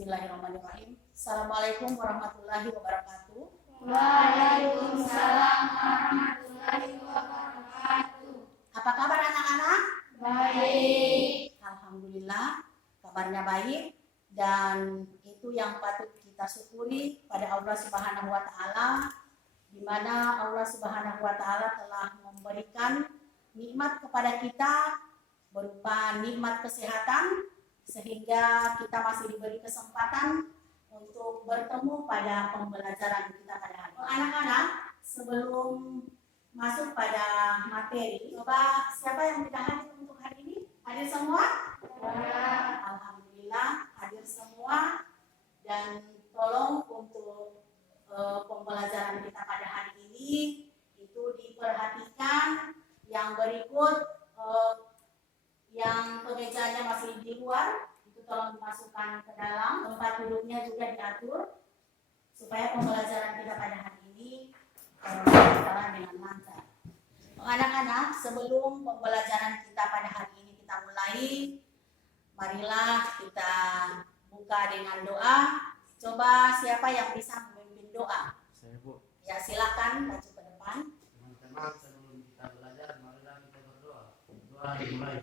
Bismillahirrahmanirrahim. Assalamualaikum warahmatullahi wabarakatuh. Waalaikumsalam warahmatullahi wabarakatuh. Apa kabar anak-anak? Baik. Alhamdulillah, kabarnya baik dan itu yang patut kita syukuri pada Allah Subhanahu wa taala, di mana Allah Subhanahu wa taala telah memberikan nikmat kepada kita berupa nikmat kesehatan, sehingga kita masih diberi kesempatan untuk bertemu pada pembelajaran kita pada hari ini. Anak-anak, sebelum masuk pada materi, coba siapa yang tidak hadir untuk hari ini? Hadir semua? Ya. Alhamdulillah hadir semua, dan tolong untuk pembelajaran kita pada hari ini itu diperhatikan. Yang berikut yang kemejanya masih di luar itu tolong dimasukkan ke dalam, tempat duduknya juga diatur supaya pembelajaran kita pada hari ini berjalan dengan lancar. Anak-anak, sebelum pembelajaran kita pada hari ini kita mulai, marilah kita buka dengan doa. Coba siapa yang bisa memimpin doa? Saya, Bu. Ya, silakan maju ke depan. Teman-teman, sebelum kita belajar, marilah kita berdoa. Doa dimulai.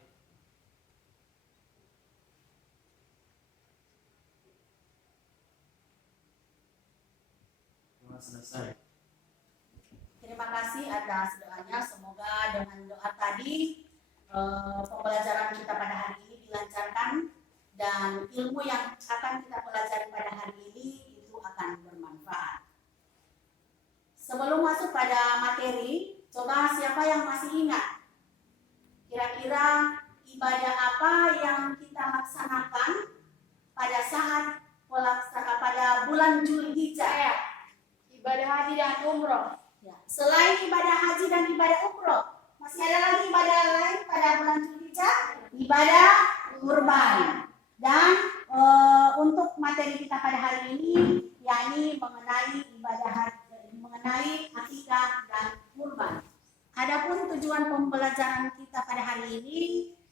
Doa selesai. Terima kasih atas doanya. Semoga dengan doa tadi pembelajaran kita pada hari ini dilancarkan dan ilmu yang akan kita pelajari pada hari ini itu akan bermanfaat. Sebelum masuk pada materi, coba siapa yang masih ingat kira-kira ibadah apa yang kita laksanakan pada saat pada bulan Zulhijjah? Ibadah haji dan umroh. Ya. Selain ibadah haji dan ibadah umroh, masih ada lagi ibadah lain pada bulan Zulhijjah, ibadah kurban. Dan untuk materi kita pada hari ini, yakni mengenai ibadah haji, mengenai akikah dan kurban. Adapun tujuan pembelajaran kita pada hari ini,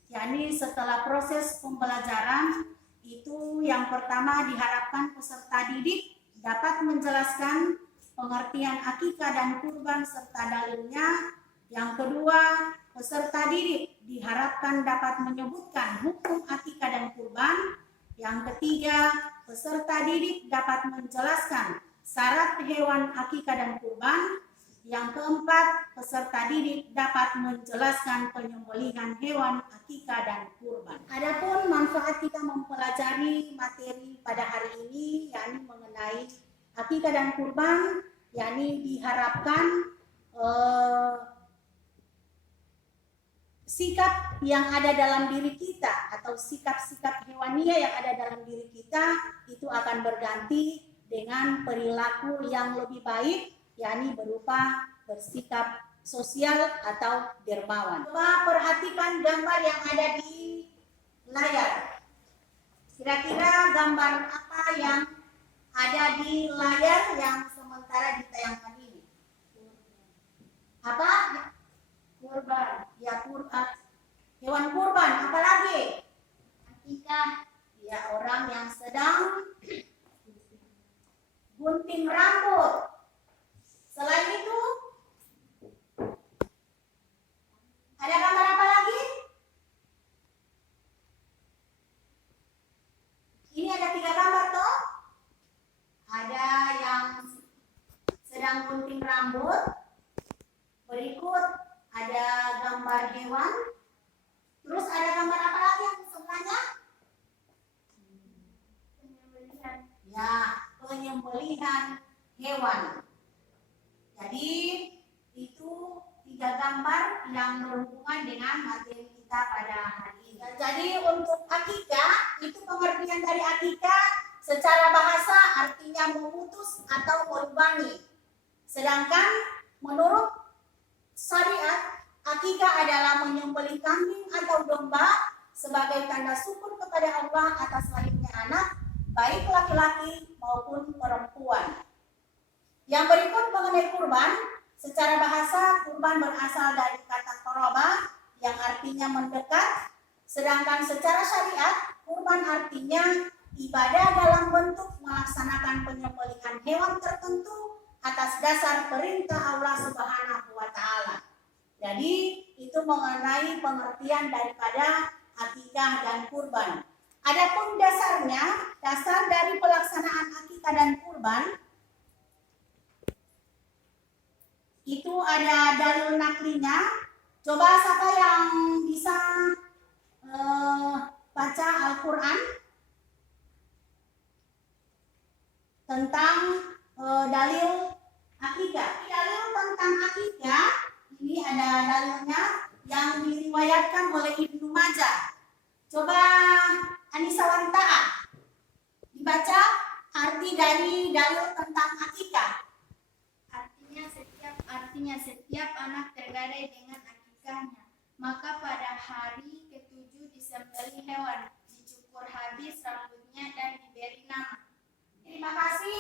yakni setelah proses pembelajaran itu, yang pertama diharapkan peserta didik dapat menjelaskan pengertian akikah dan kurban serta dalilnya. Yang kedua, peserta didik diharapkan dapat menyebutkan hukum akikah dan kurban. Yang ketiga, peserta didik dapat menjelaskan syarat hewan akikah dan kurban. Yang keempat, peserta didik dapat menjelaskan penyembelihan hewan akikah dan kurban. Adapun manfaat kita mempelajari materi pada hari ini, yakni mengenai akikah dan kurban, yakni diharapkan sikap yang ada dalam diri kita atau sikap-sikap hewaniah yang ada dalam diri kita itu akan berganti dengan perilaku yang lebih baik, yakni berupa bersikap sosial atau dermawan. Coba perhatikan gambar yang ada di layar. Kira-kira gambar apa yang ada di layar yang sementara ditayangkan ini? Apa? Kurban. Ya, kurban. Hewan kurban, apa lagi? Akikah. Ya, orang yang sedang gunting rambut. Selain itu, ada gambar apa lagi? Ini ada 3 gambar toh. Ada yang sedang gunting rambut. Berikut ada gambar hewan. Terus ada gambar apa lagi yang sebelahnya? Penyembelihan. Ya, penyembelihan hewan. Jadi itu 3 gambar yang berhubungan dengan materi kita pada hari ini. Jadi untuk akikah, itu pengertian dari akikah secara bahasa artinya memutus atau melubangi. Sedangkan menurut syariat, akikah adalah menyembelih kambing atau domba sebagai tanda syukur kepada Allah atas lahirnya anak, baik laki-laki maupun perempuan. Yang berikut mengenai kurban, secara bahasa kurban berasal dari kata qoroba yang artinya mendekat, sedangkan secara syariat kurban artinya ibadah dalam bentuk melaksanakan penyembelihan hewan tertentu atas dasar perintah Allah Subhanahu wa taala. Jadi itu mengenai pengertian daripada akikah dan kurban. Adapun dasarnya, dasar dari pelaksanaan akikah dan kurban itu ada dalil naklinya. Coba siapa yang bisa baca Al-Quran tentang dalil akikah. Dalil tentang akikah ini ada dalilnya yang diriwayatkan oleh Ibnu Majah. Coba Anissa Wanta'a dibaca arti dari dalil tentang akikah. Artinya setiap anak tergadai dengan akikahnya. Maka pada hari ketujuh disembelih hewan, dicukur habis rambutnya dan diberi nama. Terima kasih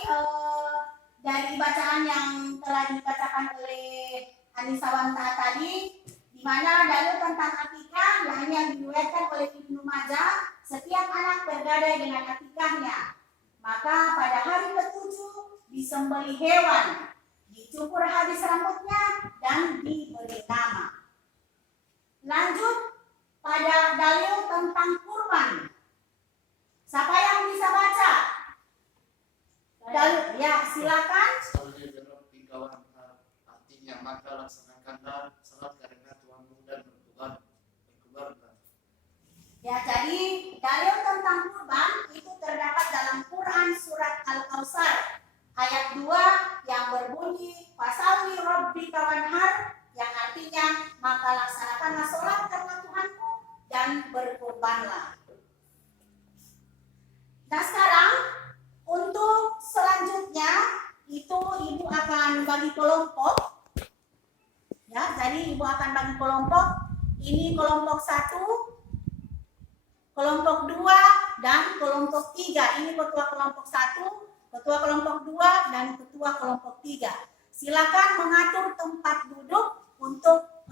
dari bacaan yang telah dibacakan oleh Anissa Wanta'a tadi, di mana dalil tentang akikah yang diriwayatkan oleh Ibnu Majah, setiap anak bergadai dengan akikahnya. Maka pada hari ketujuh disembelih hewan, dicukur habis rambutnya dan diberi nama. Lanjut pada dalil tentang kurban. Siapa yang bisa baca? Dalil, ya silakan. Salli berabbi kawan artinya maka laksanakanlah salat karena Tuhanmu dan berkurbanlah. Ya, jadi dalil tentang kurban itu terdapat dalam Quran surat Al-Kautsar ayat 2 yang berbunyi fasalli rabbika wanhar, yang artinya maka laksanakanlah sholat karena Tuhanmu dan berkurbanlah. Nah sekarang untuk selanjutnya itu ibu akan bagi kelompok. Ya, jadi ibu akan bagi kelompok. Ini kelompok 1, kelompok 2 dan kelompok 3. Ini ketua kelompok 1, ketua kelompok 2 dan ketua kelompok 3. Silakan mengatur tempat duduk untuk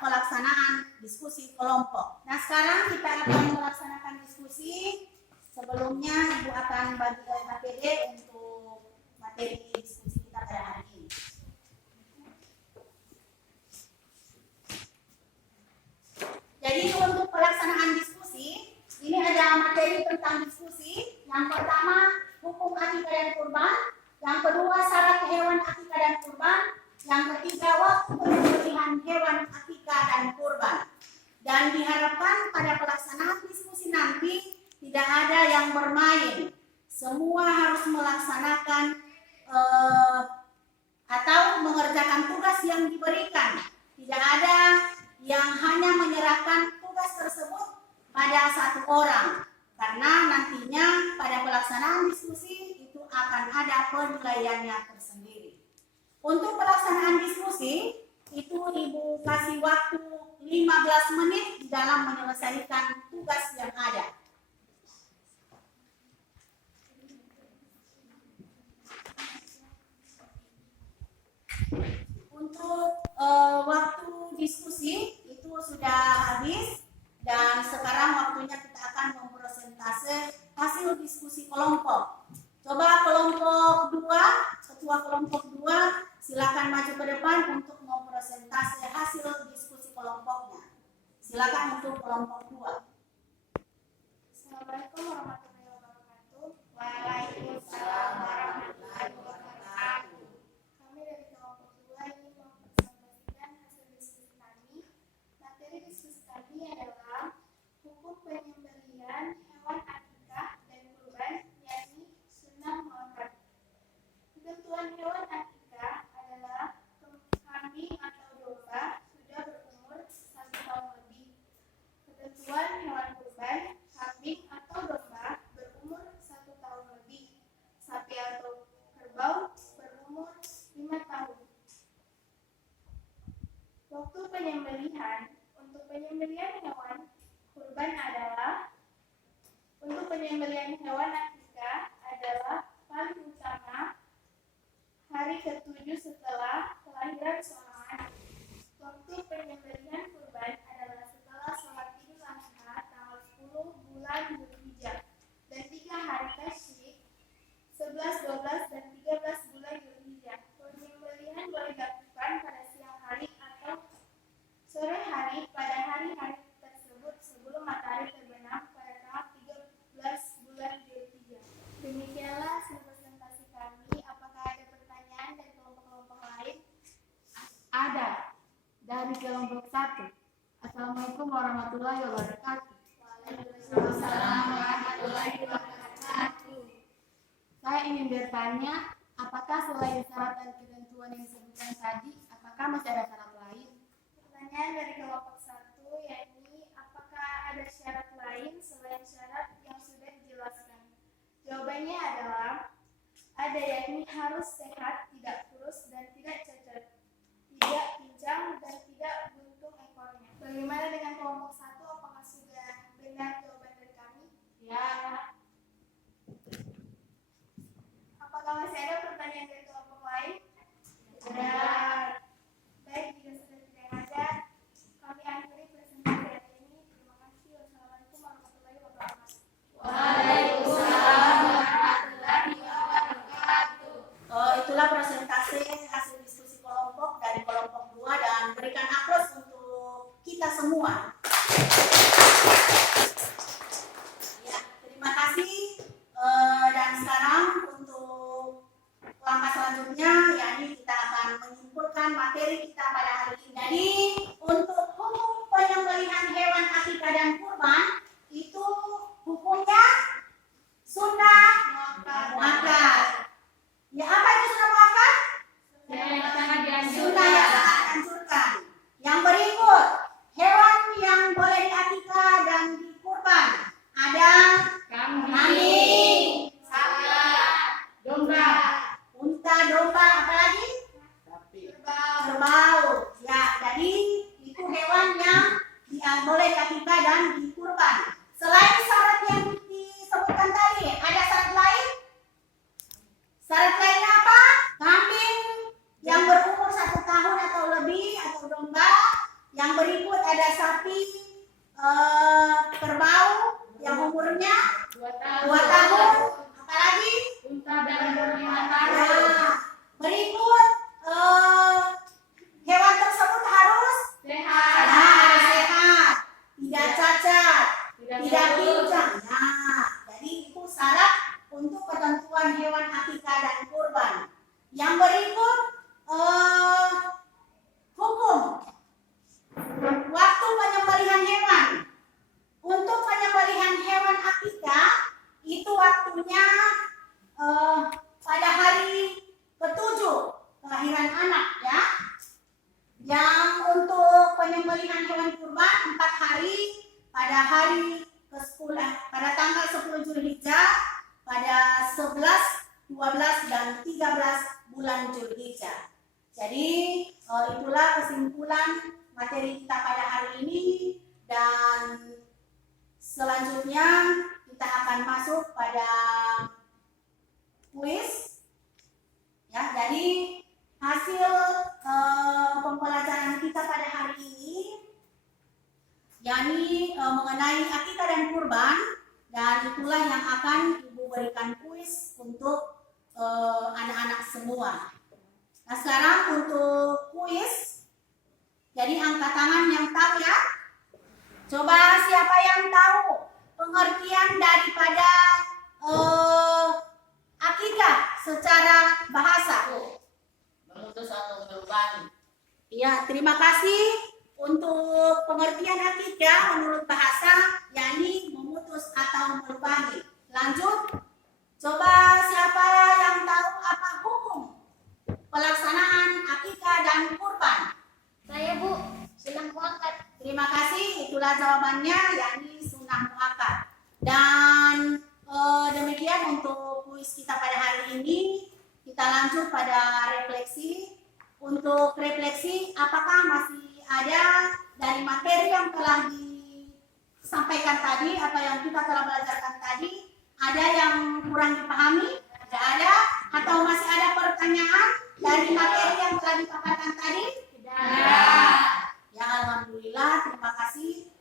pelaksanaan diskusi kelompok. Nah, sekarang kita akan melaksanakan diskusi. Sebelumnya ibu akan bagi KPD untuk materi diskusi kita pada hari ini. Jadi untuk pelaksanaan diskusi, ini ada materi tentang diskusi. Yang pertama, hukum akikah dan kurban. Yang kedua, syarat hewan akikah dan kurban. Yang ketiga, waktu penyembelihan hewan akikah dan kurban. Dan diharapkan pada pelaksanaan diskusi nanti tidak ada yang bermain. Semua harus melaksanakan atau mengerjakan tugas yang diberikan. Tidak ada yang hanya menyerahkan tugas tersebut pada satu orang. Karena nantinya pada pelaksanaan diskusi itu akan ada penilaiannya tersendiri. Untuk pelaksanaan diskusi itu ibu kasih waktu 15 menit dalam menyelesaikan tugas yang ada. Untuk waktu diskusi itu sudah habis dan sekarang waktunya kita akan mempresentase hasil diskusi kelompok. Coba kelompok 2, ketua kelompok 2 silakan maju ke depan untuk mempresentase hasil diskusi kelompoknya. Silakan untuk kelompok 2. Assalamualaikum warahmatullahi wabarakatuh. Waalaikumsalam warahmatullahi wabarakatuh. Kami dari kelompok 2 ini mempresentasikan hasil diskusi kami. Materi diskusi kami adalah hukum penyembelihan hewan akikah dan kurban, yakni sunnah muakkad. Ketentuan hewan akikah adalah kambing atau domba sudah berumur 1 tahun lebih. Ketentuan hewan kurban, kambing atau domba berumur 1 tahun lebih. Sapi atau kerbau berumur 5 tahun. Waktu penyembelihan. Untuk penyembelihan hewan kurban adalah untuk penyembelihan hewan akikah adalah paling utama hari ke-7 setelah kelahiran seorang anak. Waktu penyembelihan kurban adalah setelah sholat Idul Adha tanggal 10 bulan Dzulhijjah dan 3 hari warahmatullahi wabarakatuh. Waalaikumsalam warahmatullahi wabarakatuh. Saya ingin bertanya, apakah selain syarat dan ketentuan yang disebutkan tadi, apakah masih ada syarat lain? Pertanyaan dari kelompok 1 yakni apakah ada syarat lain selain syarat yang sudah dijelaskan? Jawabannya adalah ada, yakni harus sehat, tidak kurus dan tidak cacat, tidak pincang dan tidak buntung ekornya. Bagaimana dengan kelompok 1? Apakah sudah benar jawaban dari kami? Ya, Apakah masih ada pertanyaan dari kelompok lain? benar. Baik, jika sudah tidak ada, kami akhiri presentasi hari ini. Terima kasih. Wassalamualaikum warahmatullahi wabarakatuh. Waalaikumsalam warahmatullahi wabarakatuh. Itulah presentasi hasil diskusi kelompok dari kelompok 2 dan berikan aplaus untuk kita semua. Ya, terima kasih. Dan sekarang untuk langkah selanjutnya, yakni kita akan menyimpulkan materi kita pada hari ini. Jadi untuk hukum penyembelihan hewan akikah dan kurban itu hukumnya sunnah muakkad. Ya, apa itu sunnah muakkad? Yang sangat Sunnah yang dianjurkan. sangat anjurkan. Yang berikut, hewan yang boleh diakikah dan dikurban ada kambing, Domba, unta, domba, apalagi Tapi kerbau. Ya, jadi itu hewan yang boleh diakikah dan dikurban. Selain syarat yang disebutkan tadi, ada syarat lain? Syarat lainnya apa? Kambing yang berumur 1 tahun atau lebih atau domba. Yang berikut ada sapi, kerbau yang umurnya 2 2 tahun. Apalagi? Unta dan umur 5 tahun. Ya. Berikut hewan tersebut harus Sehat. sehat, tidak cacat, tidak pincang. Nah, jadi itu syarat untuk ketentuan hewan akikah dan kurban. Yang berikut hukum waktu penyembelihan hewan. Untuk penyembelihan hewan akikah itu waktunya pada hari ke-7 kelahiran anak, ya. Yang untuk penyembelihan hewan kurban 4 hari pada hari ke-10, pada tanggal 10 Zulhijjah, pada 11, 12 dan 13 bulan Zulhijjah. Jadi itulah kesimpulan materi kita pada hari ini, dan selanjutnya kita akan masuk pada kuis. Ya, jadi hasil pembelajaran kita pada hari ini yakni mengenai akikah dan kurban, dan itulah yang akan Ibu berikan kuis untuk anak-anak semua. Nah, sekarang untuk kuis, jadi angkat tangan yang tahu, ya. Coba siapa yang tahu pengertian daripada akikah secara bahasa? Memutus atau berbani. Ya, terima kasih. Untuk pengertian akikah menurut bahasa, yakni memutus atau melubangi. Lanjut. Coba siapa yang tahu apa hukum pelaksanaan akikah dan kurban? Saya, Bu, sunnah muakkad. Terima kasih. Itulah jawabannya, yakni sunnah muakkad. Dan demikian untuk kuis kita pada hari ini. Kita lanjut pada refleksi. Untuk refleksi, apakah masih ada dari materi yang telah disampaikan tadi atau yang kita telah belajarkan tadi, ada yang kurang dipahami? Tidak ada? Atau masih ada pertanyaan dari materi yang telah dipaparkan tadi? Tidak. Ya, alhamdulillah. Terima kasih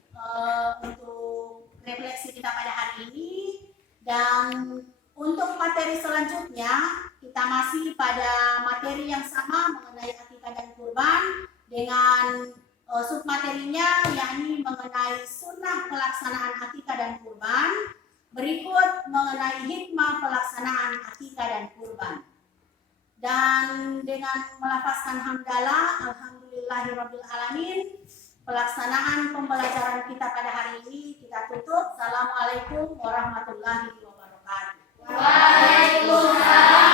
untuk refleksi kita pada hari ini. Dan untuk materi selanjutnya, kita masih pada materi yang sama mengenai akikah dan kurban, dengan submaterinya yakni mengenai sunnah pelaksanaan akikah dan kurban. Berikut mengenai hikmah pelaksanaan akikah dan kurban. Dan dengan melafazkan hamdalah, alhamdulillahirabbil alamin, pelaksanaan pembelajaran kita pada hari ini kita tutup. Assalamualaikum warahmatullahi wabarakatuh. Waalaikumsalam.